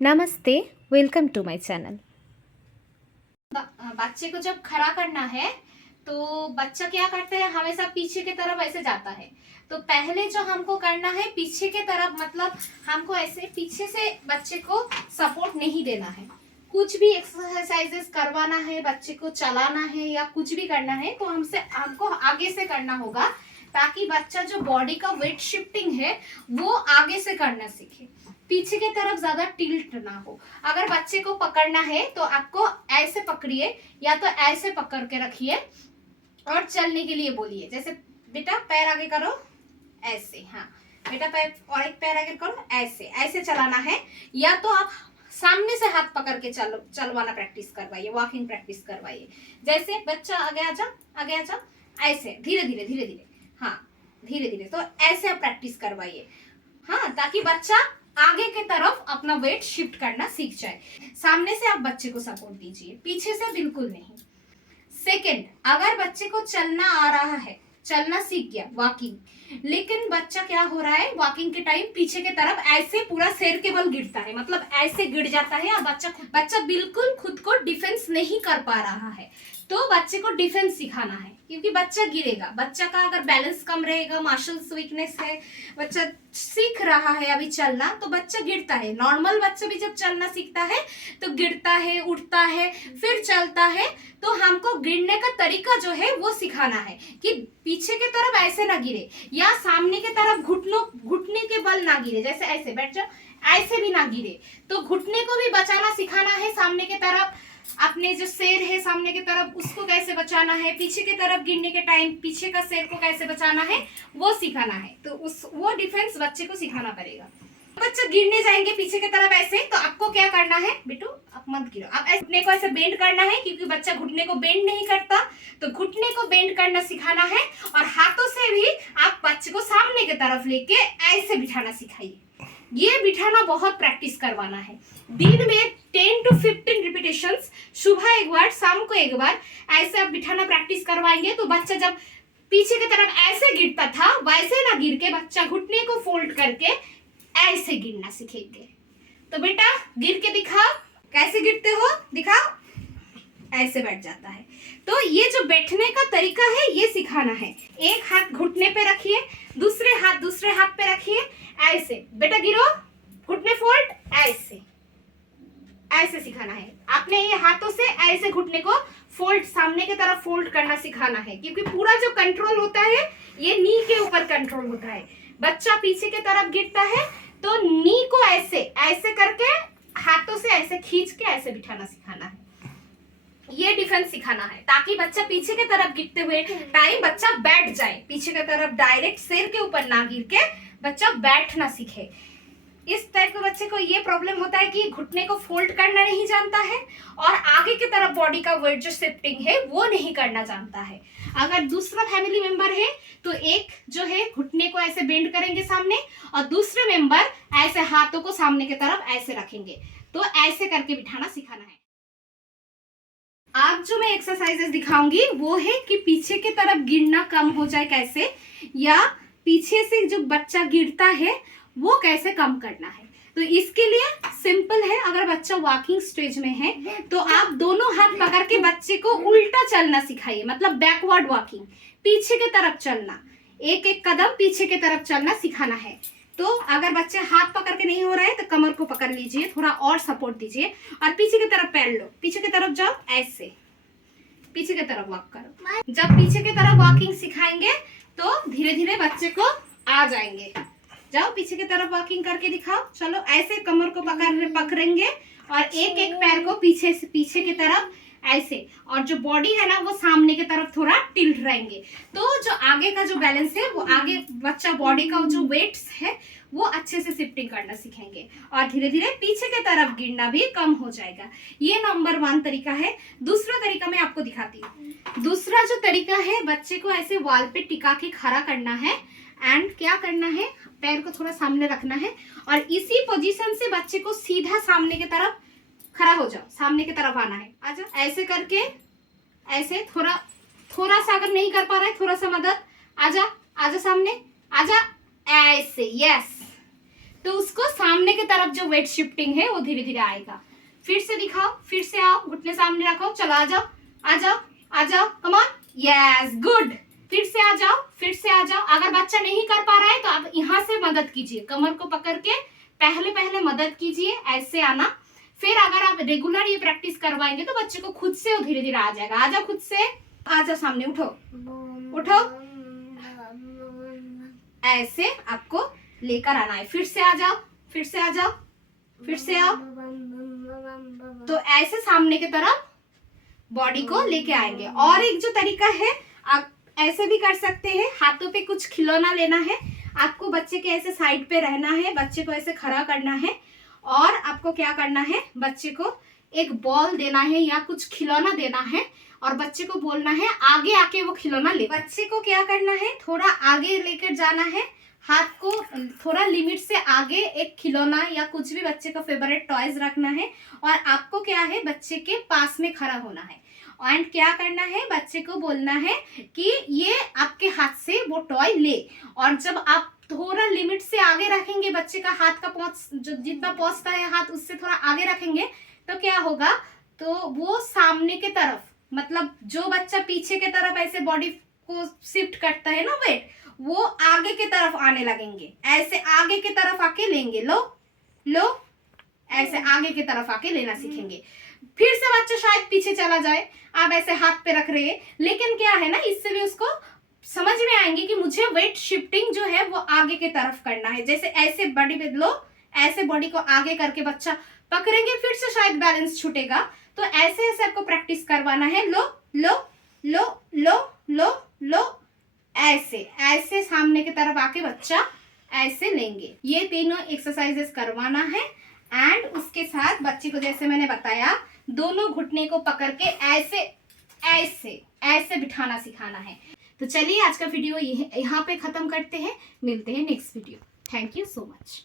नमस्ते, welcome to my channel. बच्चे को जब खड़ा करना है तो बच्चा क्या करते हैं, हमेशा पीछे की तरफ ऐसे जाता है। तो पहले जो हमको करना है पीछे की तरफ, मतलब हमको ऐसे पीछे से बच्चे को सपोर्ट नहीं देना है। कुछ भी एक्सरसाइजेस करवाना है, बच्चे को चलाना है या कुछ भी करना है तो हमको आगे से करना होगा, ताकि बच्चा जो बॉडी का वेट शिफ्टिंग है वो आगे से करना सीखे, पीछे की तरफ ज्यादा टिल्ट ना हो। अगर बच्चे को पकड़ना है तो आपको ऐसे पकड़िए या तो ऐसे पकड़ के रखिए और चलने के लिए बोलिए। जैसे बेटा पैर आगे करो, ऐसे। हाँ बेटा पैर और एक पैर आगे करो, ऐसे ऐसे चलाना है। या तो आप सामने से हाथ पकड़ के चलवाना प्रैक्टिस करवाइए, वॉकिंग प्रैक्टिस करवाइए। जैसे बच्चा आगे आ जा, आगे आ जा, ऐसे धीरे धीरे धीरे धीरे। हाँ धीरे धीरे, तो ऐसे आप प्रैक्टिस करवाइए। हाँ, ताकि बच्चा आगे की तरफ अपना वेट शिफ्ट करना सीख जाए। सामने से आप बच्चे को सपोर्ट दीजिए, पीछे से बिल्कुल नहीं। सेकंड, अगर बच्चे को चलना आ रहा है, चलना सीख गया वॉकिंग, लेकिन बच्चा क्या हो रहा है वॉकिंग के टाइम पीछे की तरफ ऐसे पूरा सिर के बल गिरता है, मतलब ऐसे गिर जाता है, या बच्चा बिल्कुल खुद को डिफेंस नहीं कर पा रहा है, तो बच्चे को डिफेंस सिखाना है। क्योंकि बच्चा गिरेगा, बच्चा का अगर बैलेंस कम रहेगा, मसल्स वीकनेस है, बच्चा सीख रहा है अभी चलना, तो बच्चा गिरता है। नॉर्मल बच्चा भी जब चलना सीखता है तो गिरता है, उठता है, फिर चलता है। तो हमको गिरने का तरीका जो है वो सिखाना है कि पीछे की तरफ ऐसे ना गिरे, या सामने की तरफ घुटने के बल ना गिरे। जैसे ऐसे बैठ जाओ, ऐसे भी ना गिरे। तो घुटने को भी बचाना सिखाना है, सामने की तरफ अपने जो शेर है सामने की तरफ उसको कैसे बचाना है, पीछे की तरफ गिरने के टाइम पीछे का शेर को कैसे बचाना है वो सिखाना है। तो वो डिफेंस बच्चे को सिखाना पड़ेगा। बच्चा गिरने जाएंगे पीछे की तरफ ऐसे, तो आपको क्या करना है, बेटू आप मत गिरो, आप घुटने को ऐसे बेंड करना है। क्योंकि बच्चा घुटने को बेंड नहीं करता, तो घुटने को बेंड करना सिखाना है। और हाथों से भी आप बच्चे को सामने की तरफ लेके ऐसे बिठाना सिखाइए। ये बिठाना बहुत प्रैक्टिस करवाना है। दिन में 10 to 15 रिपीटेशंस, सुबह एक बार, शाम को एक बार, ऐसे आप बिठाना प्रैक्टिस करवाएंगे तो बच्चा जब पीछे की तरफ ऐसे गिरता था वैसे ना गिर के बच्चा घुटने को फोल्ड करके ऐसे गिरना सीखेंगे। तो बेटा गिर के दिखाओ, कैसे गिरते हो दिखाओ, ऐसे बैठ जाता है। तो ये जो बैठने का तरीका है ये सिखाना है। एक हाथ घुटने पे रखिए, दूसरे हाथ पे रखिए, ऐसे। बेटा गिरो, घुटने फोल्ड, ऐसे ऐसे सिखाना है। आपने ये हाथों से ऐसे घुटने को फोल्ड, सामने की तरफ फोल्ड करना सिखाना है। क्योंकि पूरा जो कंट्रोल होता है ये नी के ऊपर कंट्रोल होता है। बच्चा पीछे की तरफ गिरता है तो नी को ऐसे ऐसे करके हाथों से ऐसे खींच के ऐसे बिठाना सिखाना है। ये डिफेंस सिखाना है, ताकि बच्चा पीछे की तरफ गिरते हुए टाइम बच्चा बैठ जाए, पीछे की तरफ डायरेक्ट सिर के ऊपर ना गिर के बच्चा बैठना सीखे। इस टाइप के बच्चे को ये प्रॉब्लम होता है कि घुटने को फोल्ड करना नहीं जानता है और आगे की तरफ बॉडी का वेट जो शिफ्टिंग है वो नहीं करना जानता है। अगर दूसरा फैमिली मेंबर है तो एक जो है घुटने को ऐसे बेंड करेंगे सामने, और दूसरे मेंबर ऐसे हाथों को सामने की तरफ ऐसे रखेंगे। तो ऐसे करके बिठाना सिखाना है। आज जो मैं एक्सरसाइजेस दिखाऊंगी वो है कि पीछे की तरफ गिरना कम हो जाए कैसे, या पीछे से जो बच्चा गिरता है वो कैसे कम करना है। तो इसके लिए सिंपल है, अगर बच्चा वॉकिंग स्टेज में है तो आप दोनों हाथ पकड़ के बच्चे को उल्टा चलना सिखाइए, मतलब बैकवर्ड वॉकिंग, पीछे की तरफ चलना, एक एक कदम पीछे की तरफ चलना सिखाना है। तो अगर बच्चे हाथ पकड़ के नहीं हो रहा है तो कमर को पकड़ लीजिए, थोड़ा और सपोर्ट दीजिए, और पीछे की तरफ पैर लो, पीछे की तरफ जाओ, ऐसे पीछे की तरफ वॉक करो। जब पीछे की तरफ वॉकिंग सिखाएंगे तो धीरे धीरे बच्चे को आ जाएंगे। जाओ पीछे की तरफ वॉकिंग करके दिखाओ, चलो ऐसे कमर को पकड़ेंगे और एक एक पैर को पीछे से पीछे की तरफ ऐसे, और जो बॉडी है ना वो सामने की तरफ थोड़ा टिल्ट रहेंगे। तो जो आगे का जो बैलेंस है वो आगे बच्चा बॉडी का जो वेट्स है वो अच्छे से शिफ्टिंग करना सीखेंगे, और धीरे धीरे पीछे की तरफ गिरना भी कम हो जाएगा। ये नंबर 1 तरीका है। दूसरा तरीका मैं आपको दिखाती हूँ। दूसरा जो तरीका है, बच्चे को ऐसे वॉल पे टिका के खड़ा करना है, एंड क्या करना है, पैर को थोड़ा सामने रखना है और इसी पोजीशन से बच्चे को सीधा सामने की तरफ खड़ा हो जाओ, सामने की तरफ आना है। आजा, ऐसे करके ऐसे थोड़ा सा अगर नहीं कर पा रहा है थोड़ा सा मदद, आजा आजा सामने, आजा, ऐसे, यस। तो उसको सामने की तरफ जो वेट शिफ्टिंग है वो धीरे धीरे आएगा। फिर से दिखाओ, फिर से आओ, घुटने सामने रखो, चलो आ जाओ, आ जाओ, आ जाओ, कम ऑन, यस गुड। फिर से आ जाओ, फिर से आ जाओ। अगर बच्चा नहीं कर पा रहा है तो आप यहाँ से मदद कीजिए, कमर को पकड़ के पहले पहले मदद कीजिए, ऐसे आना। फिर अगर आप रेगुलर ये प्रैक्टिस करवाएंगे तो बच्चे को खुद से वो धीरे धीरे आ जाएगा। आ जाओ, खुद से आ जाओ, सामने उठो, उठो, ऐसे आपको लेकर आना है। फिर से आ जाओ, फिर से आ जाओ, फिर से आओ। तो ऐसे सामने की तरफ बॉडी को लेके आएंगे। और एक जो तरीका है, आप ऐसे भी कर सकते हैं, हाथों पे कुछ खिलौना लेना है, आपको बच्चे के ऐसे साइड पे रहना है, बच्चे को ऐसे खड़ा करना है और आपको क्या करना है, बच्चे को एक बॉल देना है या कुछ खिलौना देना है और बच्चे को बोलना है आगे आके वो खिलौना ले। बच्चे को क्या करना है, थोड़ा आगे लेकर जाना है, हाथ को थोड़ा लिमिट से आगे एक खिलौना या कुछ भी बच्चे का फेवरेट टॉयज रखना है और आपको क्या है, बच्चे के पास में खड़ा होना है एंड क्या करना है, बच्चे को बोलना है कि ये आपके हाथ से वो टॉय ले। और जब आप थोड़ा लिमिट से आगे रखेंगे, बच्चे का हाथ का पहुंच जो जितना पहुंचता है हाथ उससे थोड़ा आगे रखेंगे तो क्या होगा, तो वो सामने के तरफ, मतलब जो बच्चा पीछे के तरफ ऐसे बॉडी को शिफ्ट करता है ना वेट, वो आगे की तरफ आने लगेंगे, ऐसे आगे की तरफ आके लेंगे, लो लो, ऐसे आगे की तरफ आके लेना सीखेंगे। फिर से बच्चा शायद पीछे चला जाए, आप ऐसे हाथ पे रख रहे हैं, लेकिन क्या है ना, इससे भी उसको समझ में आएंगे कि मुझे वेट शिफ्टिंग जो है वो आगे की तरफ करना है। जैसे ऐसे बॉडी पे लो, ऐसे बॉडी को आगे करके बच्चा पकड़ेंगे, फिर से शायद बैलेंस छूटेगा। तो ऐसे ऐसे आपको प्रैक्टिस करवाना है, लो लो लो लो लो लो, ऐसे ऐसे सामने की तरफ आके बच्चा ऐसे लेंगे। ये तीनों एक्सरसाइजेस करवाना है एंड उसके साथ बच्चे को जैसे मैंने बताया, दोनों घुटने को पकड़ के ऐसे ऐसे ऐसे बिठाना सिखाना है। तो चलिए आज का वीडियो यहाँ पे खत्म करते हैं, मिलते हैं next video. Thank you so much.